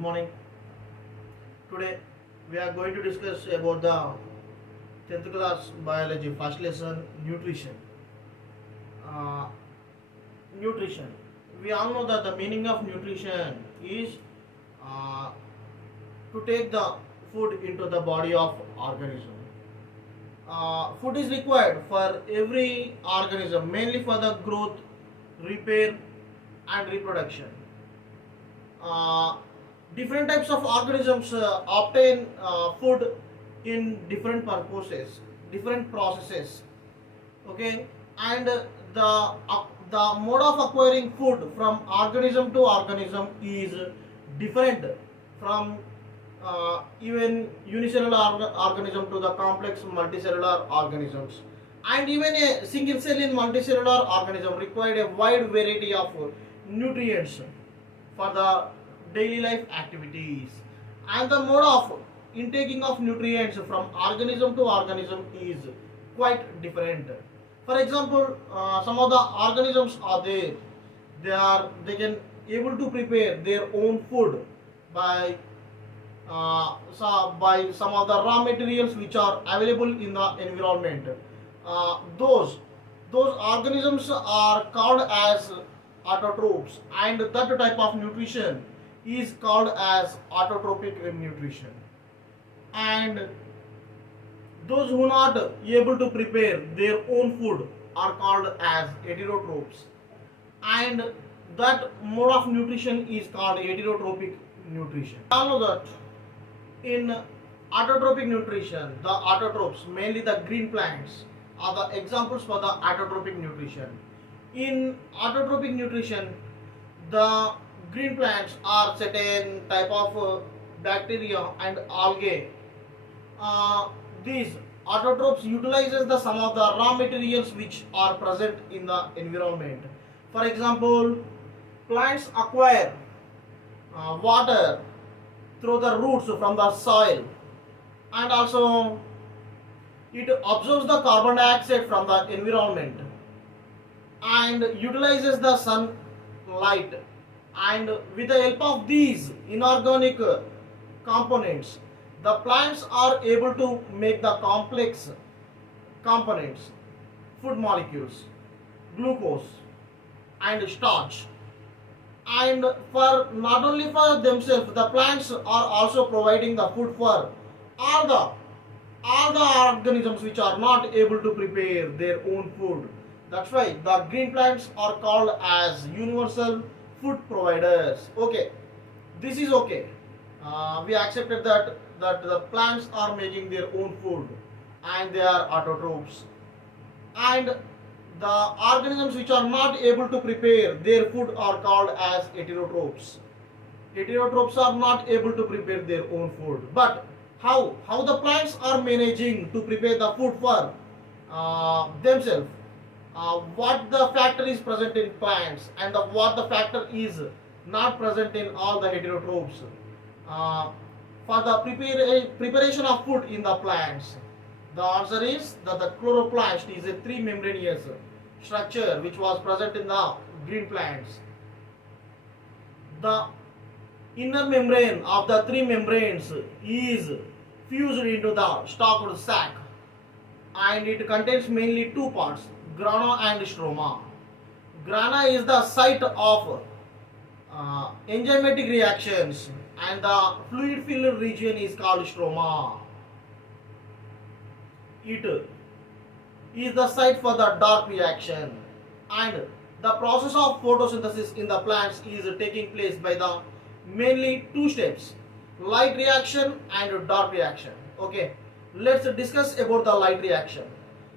morning. Today we are going to discuss about the 10th class biology first lesson nutrition. Uh, Nutrition. We all know that the meaning of nutrition is uh, to take the food into the body of organism. Food is required for every organism, mainly for the growth, repair, and reproduction. uh, Different types of organisms obtain food in different purposes, different processes. Okay, and the mode of acquiring food from organism to organism is different from even unicellular organism to the complex multicellular organisms, and even a single cell in multicellular organism required a wide variety of nutrients for the daily life activities, and the mode of intaking of nutrients from organism to organism is quite different. For example, some of the organisms are there, they can able to prepare their own food by by some of the raw materials which are available in the environment. Those organisms are called as autotrophs, and that type of nutrition is called as autotrophic nutrition. And those who not able to prepare their own food are called as heterotrophs, and that mode of nutrition is called heterotrophic nutrition. I know that in autotrophic nutrition, the autotrophs, mainly the green plants, are the examples for the autotrophic nutrition. In autotrophic nutrition, the green plants are certain type of bacteria and algae. These autotrophs utilizes the some of the raw materials which are present in the environment. For example, plants acquire water through the roots from the soil, and also it absorbs the carbon dioxide from the environment and utilizes the sunlight, and with the help of these inorganic components, the plants are able to make the complex components, food molecules, glucose and starch. And for not only for themselves, the plants are also providing the food for all the all the organisms which are not able to prepare their own food. That's why the green plants are called as universal food providers. Okay, this is okay. We accepted that the plants are making their own food and they are autotrophs, and the organisms which are not able to prepare their food are called as heterotrophs. Heterotrophs are not able to prepare their own food, but how the plants are managing to prepare the food for themselves, what the factor is present in plants and what the factor is not present in all the heterotrophs uh, for the preparation of food in the plants. The answer is that the chloroplast is a three membranous structure which was present in the green plants. The inner membrane of the three membranes is fused into the stalked sac, and it contains mainly two parts, grana and stroma. Grana is the site of enzymatic reactions, and the fluid filled region is called stroma. It is the site for the dark reaction, and the process of photosynthesis in the plants is taking place by the mainly two steps, light reaction and dark reaction. Okay, let's discuss about the light reaction.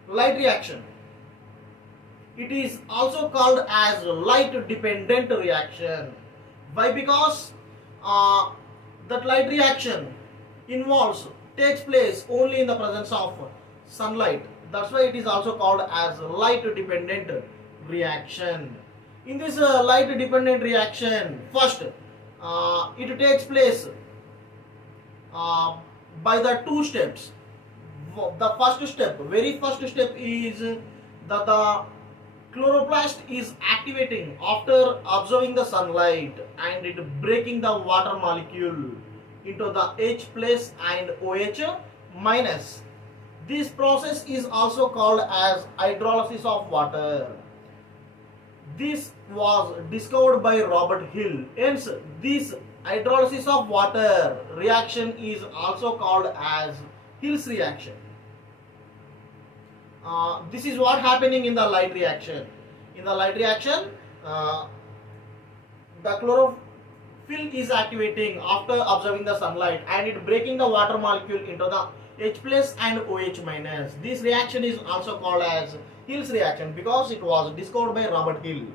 Light reaction, it is also called as light dependent reaction. Why? Because that light reaction involves takes place only in the presence of sunlight. That's why it is also called as light dependent reaction. In this light dependent reaction, first it takes place by the two steps. The first step, very first step is that the Chloroplast is activating after observing the sunlight and it breaking the water molecule into the H plus and OH minus. This process is also called as hydrolysis of water. This was discovered by Robert Hill. Hence, this hydrolysis of water reaction is also called as Hill's reaction. This is what happening in the light reaction. In the light reaction, the chlorophyll is activating after observing the sunlight and it breaking the water molecule into the H plus and OH minus. This reaction is also called as Hill's reaction because it was discovered by Robert Hill.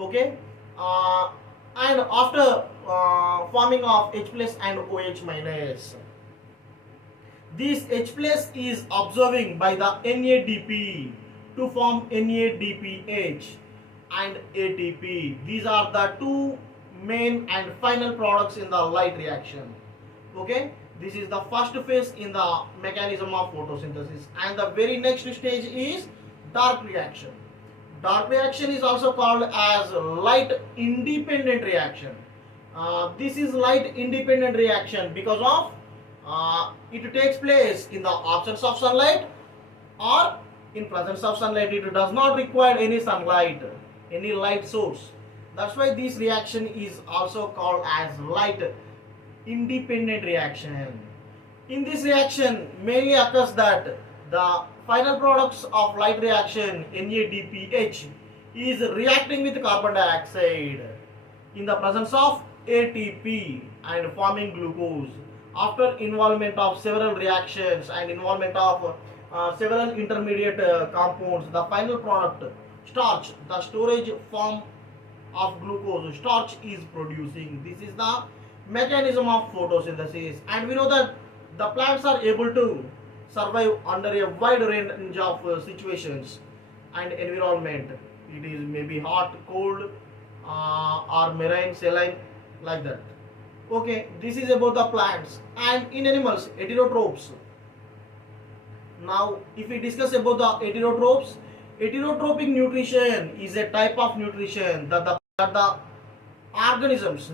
Okay, and after forming of H plus and OH minus, this H plus is observing by the NADP to form NADPH and ATP. These are the two main and final products in the light reaction. Okay, this is the first phase in the mechanism of photosynthesis, and the very next stage is dark reaction. Dark reaction is also called as light independent reaction. This is light independent reaction because of it takes place in the absence of sunlight or in presence of sunlight. It does not require any sunlight, any light source. That's why this reaction is also called as light independent reaction. In this reaction mainly occurs that the final products of light reaction NADPH is reacting with carbon dioxide in the presence of ATP and forming glucose. After involvement of several reactions and involvement of several intermediate compounds, the final product starch, the storage form of glucose, starch is producing. This is the mechanism of photosynthesis, and we know that the plants are able to survive under a wide range of situations and environment. It is maybe hot, cold, or marine, saline, like that. Okay, this is about the plants. And in animals, heterotrophs. Now, if we discuss about the heterotrophs, heterotrophic nutrition is a type of nutrition that the organisms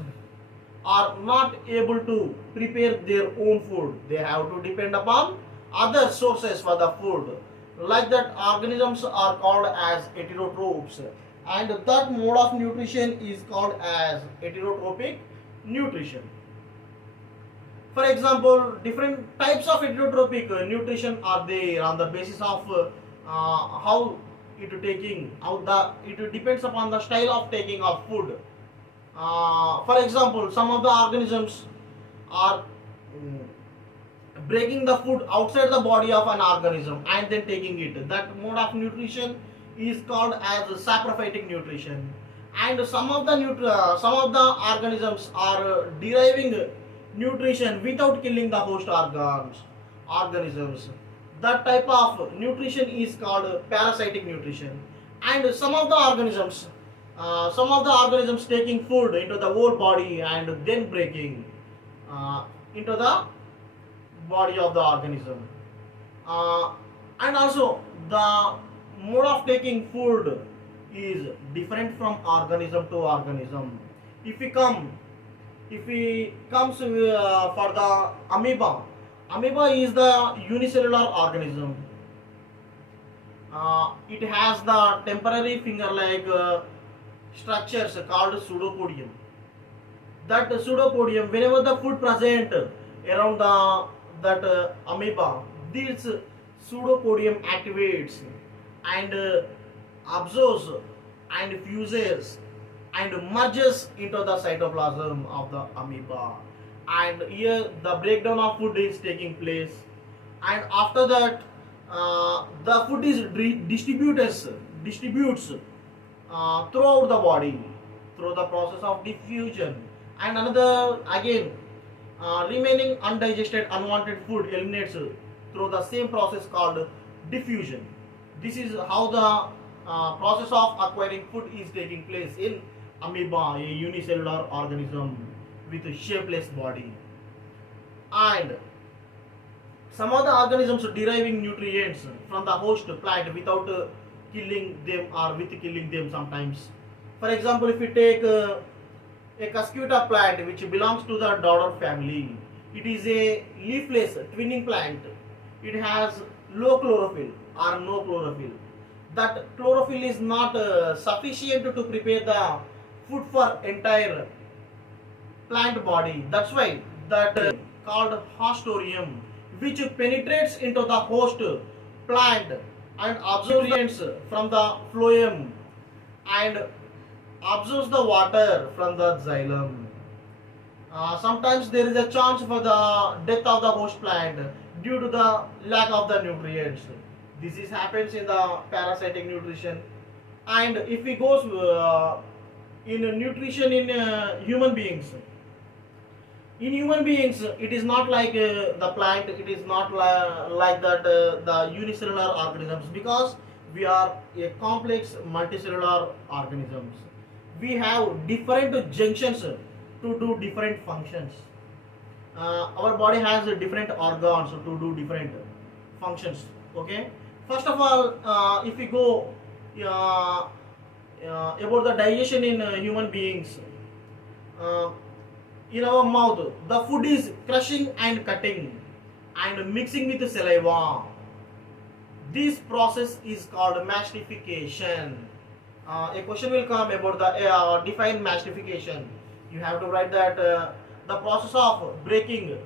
are not able to prepare their own food. They have to depend upon other sources for the food. Like that, organisms are called as heterotrophs, and that mode of nutrition is called as heterotrophic nutrition. For example, different types of heterotrophic nutrition are there on the basis of how it depends upon the style of taking of food. For example, some of the organisms are breaking the food outside the body of an organism and then taking it. That mode of nutrition is called as saprophytic nutrition. And some of the organisms are deriving nutrition without killing the host organisms. That type of nutrition is called parasitic nutrition. And some of the organisms taking food into the whole body and then breaking into the body of the organism. And also the mode of taking food is different from organism to organism. If we comes for the amoeba is the unicellular organism. It has the temporary finger-like structures called pseudopodium. That pseudopodium, whenever the food present around that amoeba, this pseudopodium activates and absorbs and fuses and merges into the cytoplasm of the amoeba, and here the breakdown of food is taking place, and after that the food is distributes throughout the body through the process of diffusion, and another again remaining undigested unwanted food eliminates through the same process called diffusion. This is how the process of acquiring food is taking place in amoeba, a unicellular organism with a shapeless body. And some of the organisms deriving nutrients from the host plant without killing them or with killing them sometimes. For example, if we take a cuscuta plant which belongs to the dodder family, it is a leafless twinning plant. It has low chlorophyll or no chlorophyll. That chlorophyll is not sufficient to prepare the food for entire plant body. That's why that called hostorium, which penetrates into the host plant and absorbs nutrients from the phloem and absorbs the water from the xylem. Sometimes there is a chance for the death of the host plant due to the lack of the nutrients. This is happens in the parasitic nutrition. And if we go in nutrition in human beings, it is not like the plant, it is not like that the unicellular organisms, because we are a complex multicellular organisms. We have different junctions to do different functions. Our body has different organs to do different functions. Okay, first of all, if we go about the digestion in human beings, uh, in our mouth the food is crushing and cutting and mixing with saliva. This process is called mastification. A question will come about the define mastification. You have to write that the process of breaking,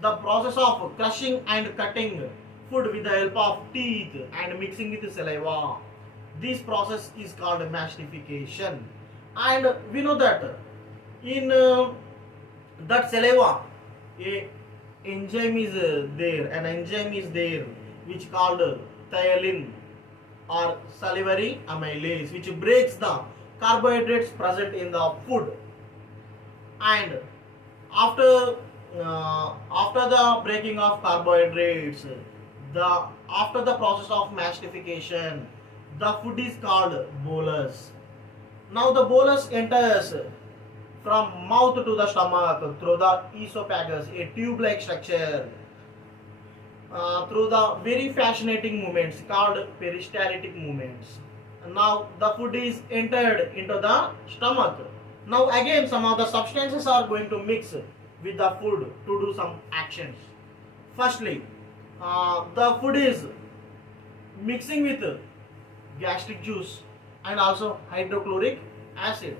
the process of crushing and cutting food with the help of teeth and mixing with saliva. This process is called mastification. And we know that in that saliva, a enzyme is an enzyme is there which called thiolin or salivary amylase, which breaks the carbohydrates present in the food. And after after the breaking of carbohydrates, the after the process of mastification, the food is called bolus. Now the bolus enters from mouth to the stomach through the esophagus, a tube-like structure, through the very fascinating movements called peristaltic movements. Now the food is entered into the stomach. Now again some of the substances are going to mix with the food to do some actions. Firstly, the food is mixing with gastric juice and also hydrochloric acid.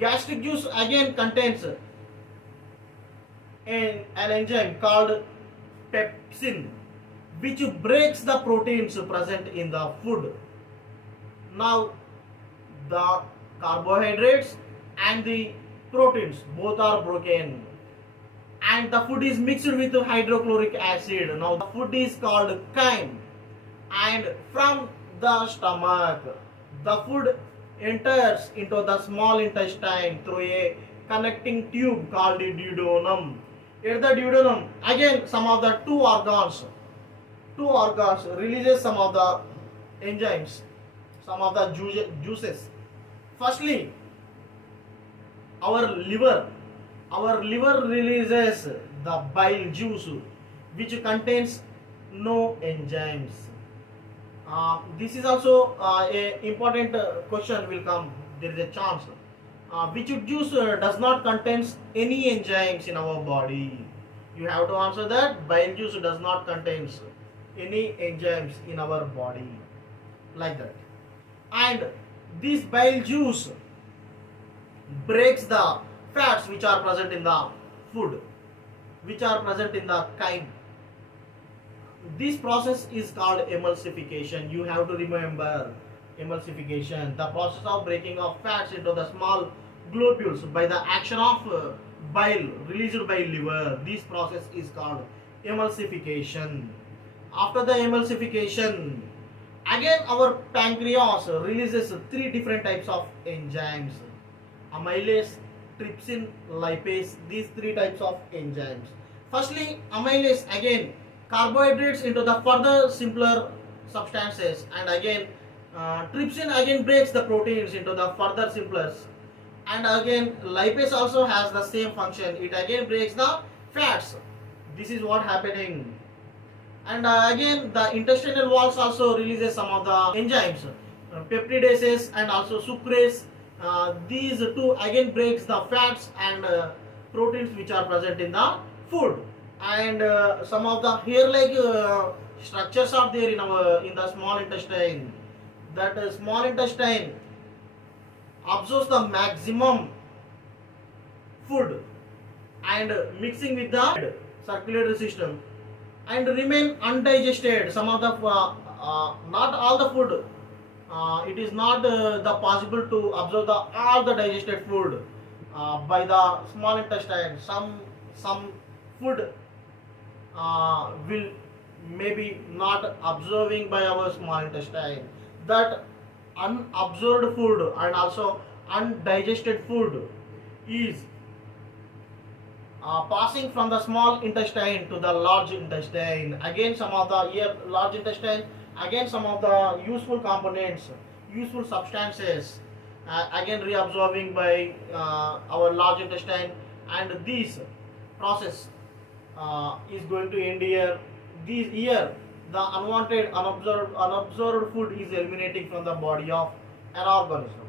Gastric juice again contains an enzyme called pepsin, which breaks the proteins present in the food. Now the carbohydrates and the proteins both are broken and the food is mixed with hydrochloric acid. Now the food is called chyme, and from the stomach the food enters into the small intestine through a connecting tube called the duodenum. At the duodenum again some of the two organs releases some of the enzymes, some of the juices. Firstly, our liver releases the bile juice, which contains no enzymes. This is also a important question will come. There is a chance. Which juice does not contains any enzymes in our body? You have to answer that. Bile juice does not contains any enzymes in our body, like that. And this bile juice breaks the fats which are present in the food, which are present in the chyme. This process is called emulsification. You have to remember emulsification, the process of breaking of fats into the small globules by the action of bile released by liver. This process is called emulsification. After the emulsification, again our pancreas releases three different types of enzymes: amylase, trypsin, lipase. These three types of enzymes. Firstly, amylase again carbohydrates into the further simpler substances, and again trypsin again breaks the proteins into the further simpler, and again lipase also has the same function. It again breaks the fats. This is what happening. And again the intestinal walls also releases some of the enzymes peptidases and also sucrase. These two again breaks the fats and proteins which are present in the food. And some of the hair-like structures are there in the small intestine. That small intestine absorbs the maximum food and mixing with the circulatory system and remain undigested. Some of the not all the food, it is not the possible to absorb all the digested food by the small intestine. Some food will maybe not absorbing by our small intestine. That unabsorbed food and also undigested food is passing from the small intestine to the large intestine. Again, some of the large intestine, again some of the useful components, useful substances, again reabsorbing by our large intestine, and this process is going to end here. This year, the unwanted, unabsorbed food is eliminating from the body of an organism.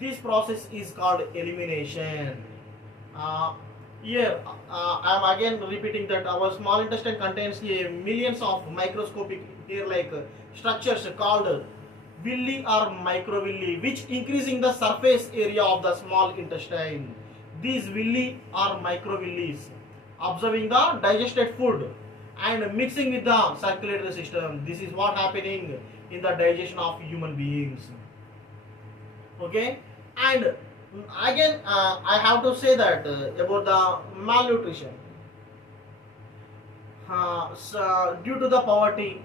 This process is called elimination. Here, I am again repeating that our small intestine contains millions of microscopic hair-like structures called villi or microvilli, which increasing the surface area of the small intestine. These villi or microvillis observing the digested food and mixing with the circulatory system. This is what happening in the digestion of human beings. Okay, and again I have to say that about the malnutrition. So due to the poverty,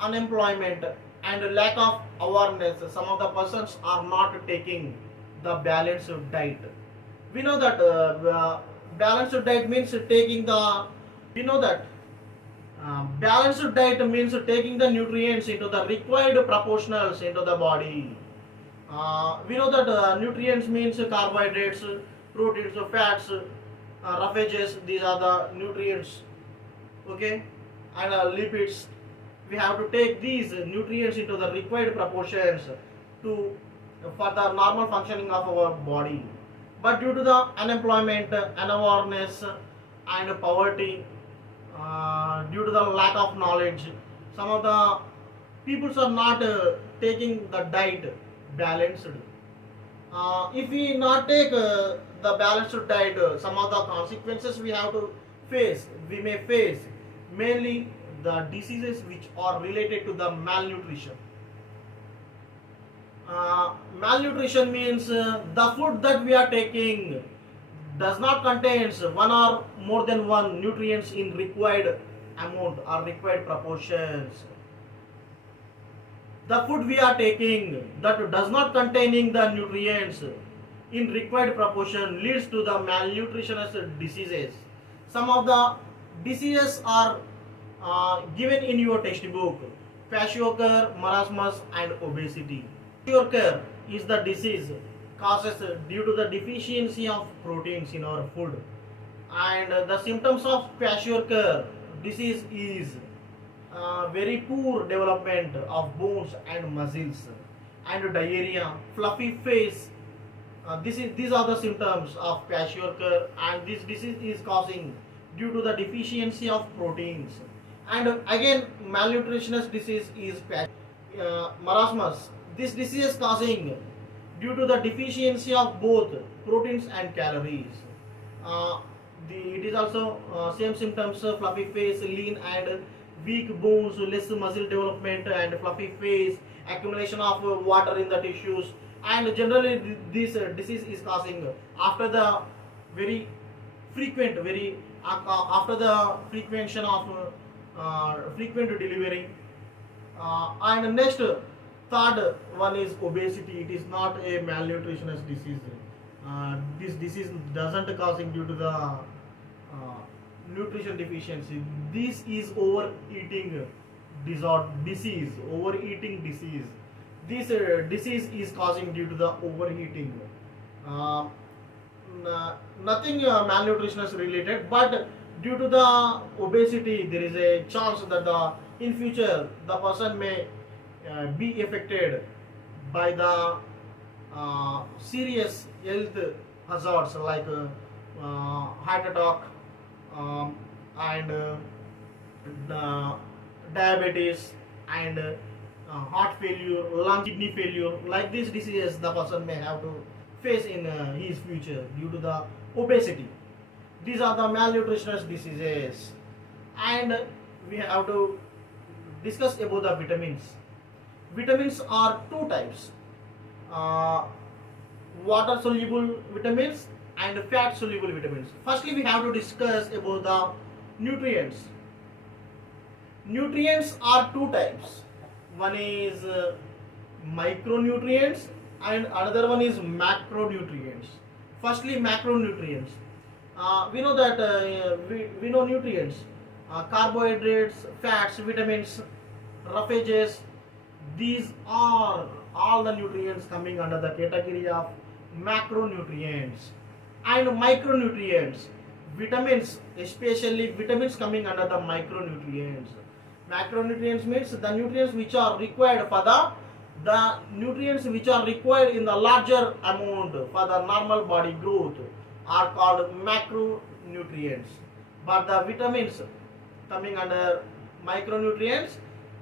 unemployment and lack of awareness, some of the persons are not taking the balanced diet. We know that balanced diet means taking the, we know that balanced diet means taking the nutrients into the required proportionals into the body. We know that nutrients means carbohydrates, proteins, fats, roughages. These are the nutrients. Okay, and lipids. We have to take these nutrients into the required proportions to for the normal functioning of our body. But due to the unemployment, unawareness, and poverty, due to the lack of knowledge, some of the peoples are not taking the diet balanced. If we not take the balanced diet, some of the consequences we have to face, we may face mainly the diseases which are related to the malnutrition. Malnutrition means the food that we are taking does not contains one or more than one nutrients in required amount or required proportions. The food we are taking that does not containing the nutrients in required proportion leads to the malnutritionous diseases. Some of the diseases are given in your textbook: kwashiorkor, marasmus, and obesity. Kwashiorkor is the disease causes due to the deficiency of proteins in our food, and the symptoms of kwashiorkor disease is very poor development of bones and muscles, and diarrhea, fluffy face. These are the symptoms of kwashiorkor, and this disease is causing due to the deficiency of proteins. And again, malnutritionous disease is marasmus. This disease is causing due to the deficiency of both proteins and calories. It is also same symptoms: fluffy face, lean and weak bones, less muscle development, and fluffy face, accumulation of water in the tissues. And generally, this disease is causing after the very frequent, after the frequency of frequent delivery. And next, third one is obesity. It is not a malnutritionous disease. This disease doesn't causing due to the nutrition deficiency. This is overeating disease. Overeating disease. This disease is causing due to the overeating. Nothing malnutritionist related, but due to the obesity, there is a chance that in future the person may be affected by the serious health hazards like heart attack, and diabetes, and heart failure, lung, kidney failure. Like these diseases the person may have to face in his future due to the obesity. These are the malnutritionist diseases. And we have to discuss about the vitamins. Vitamins are two types: uh, water soluble vitamins and fat soluble vitamins. Firstly, we have to discuss about the nutrients. Nutrients are two types. One is micronutrients and another one is macronutrients. Firstly, macronutrients. We know that we know nutrients: carbohydrates, fats, vitamins, roughages. These are all the nutrients coming under the category of macronutrients. And micronutrients, vitamins, especially vitamins coming under the micronutrients. Macronutrients means the nutrients which are required for the nutrients which are required in the larger amount for the normal body growth are called macronutrients. But the vitamins coming under micronutrients,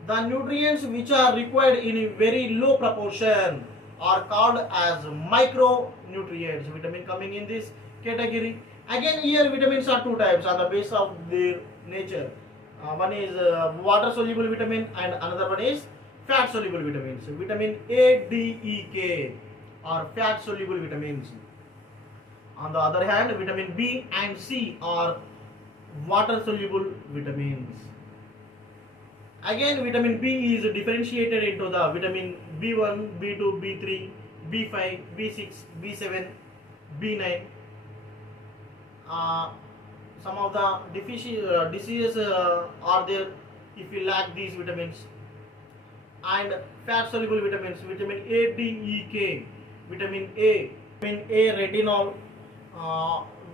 the nutrients which are required in a very low proportion are called as micronutrients. Vitamin coming in this category. Again, here vitamins are two types on the basis of their nature. One is water soluble vitamin and another one is fat soluble vitamins. Vitamin A, D, E, K are fat soluble vitamins. On the other hand, vitamin B and C are water soluble vitamins. Again, vitamin B is differentiated into the vitamin B1, B2, B3, B5, B6, B7, B9. Some of the diseases are there if you lack these vitamins. And fat soluble vitamins: vitamin A, D, E, K, vitamin A retinol,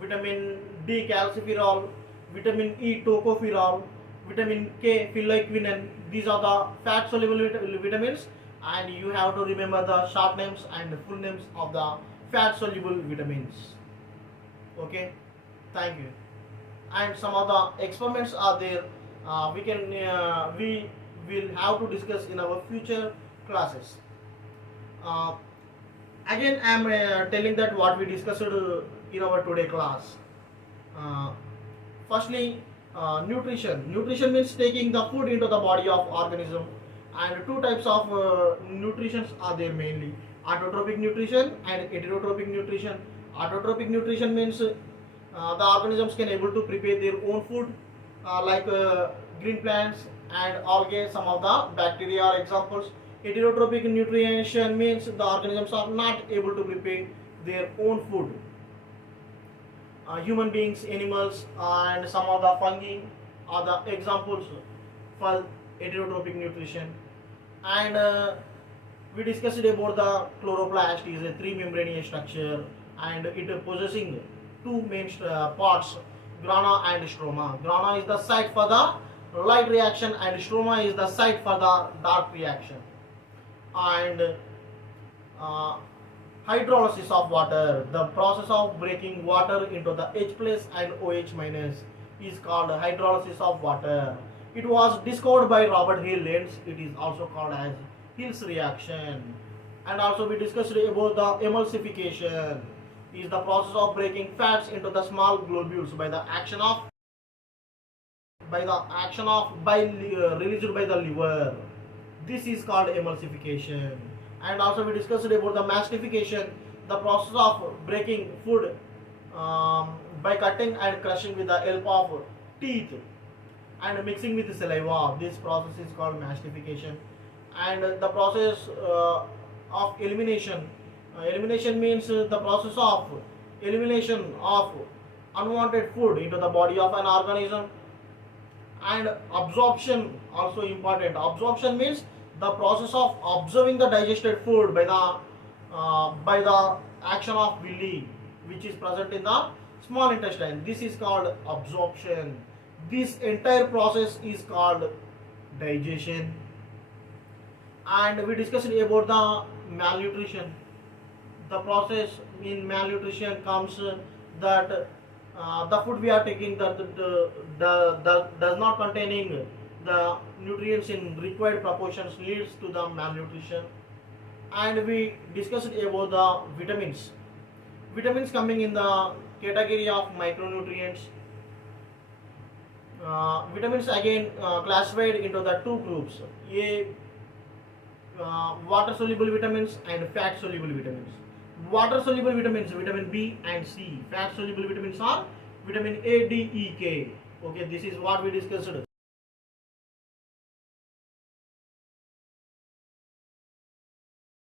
vitamin D calciferol, vitamin E tocopherol, vitamin K phyloquinone. These are the fat soluble vitamins, and you have to remember the short names and full names of the fat soluble vitamins. Okay, thank you. And some of the experiments are there. We will have to discuss in our future classes. Uh, Again, I am telling that what we discussed in our today class. Uh, Firstly, nutrition. Nutrition means taking the food into the body of organism, and two types of nutrition are there mainly: autotrophic nutrition and heterotropic nutrition. Autotrophic nutrition means the organisms can able to prepare their own food, like green plants and algae. Some of the bacteria are examples. Heterotropic nutrition means the organisms are not able to prepare their own food. Human beings, animals, and some of the fungi are the examples for heterotropic nutrition. And we discussed about the chloroplast is a three membrane structure, and it possessing two main parts: grana and stroma. Grana is the site for the light reaction, and stroma is the site for the dark reaction. And hydrolysis of water, the process of breaking water into the H plus and OH minus, is called hydrolysis of water. It was discovered by Robert Hill Lenz. It is also called as Hill's reaction. And also we discussed about the emulsification, is the process of breaking fats into the small globules by the action of released by the liver. This is called emulsification. And also we discussed about the mastification, the process of breaking food by cutting and crushing with the help of teeth and mixing with saliva. This process is called mastification. And the process of elimination. Elimination means the process of elimination of unwanted food into the body of an organism. And absorption also important. Absorption means the process of absorbing the digested food by the action of villi, which is present in the small intestine. This is called absorption. This entire process is called digestion. And we discussed about the malnutrition. The process in malnutrition comes that the food we are taking does not containing the nutrients in required proportions leads to the malnutrition. And we discussed about the vitamins. Vitamins coming in the category of micronutrients. Vitamins again classified into the two groups: a water soluble vitamins and fat soluble vitamins. Water soluble vitamins, vitamin B and C. Fat soluble vitamins are vitamin A, D, E, K. Okay, this is what we discussed.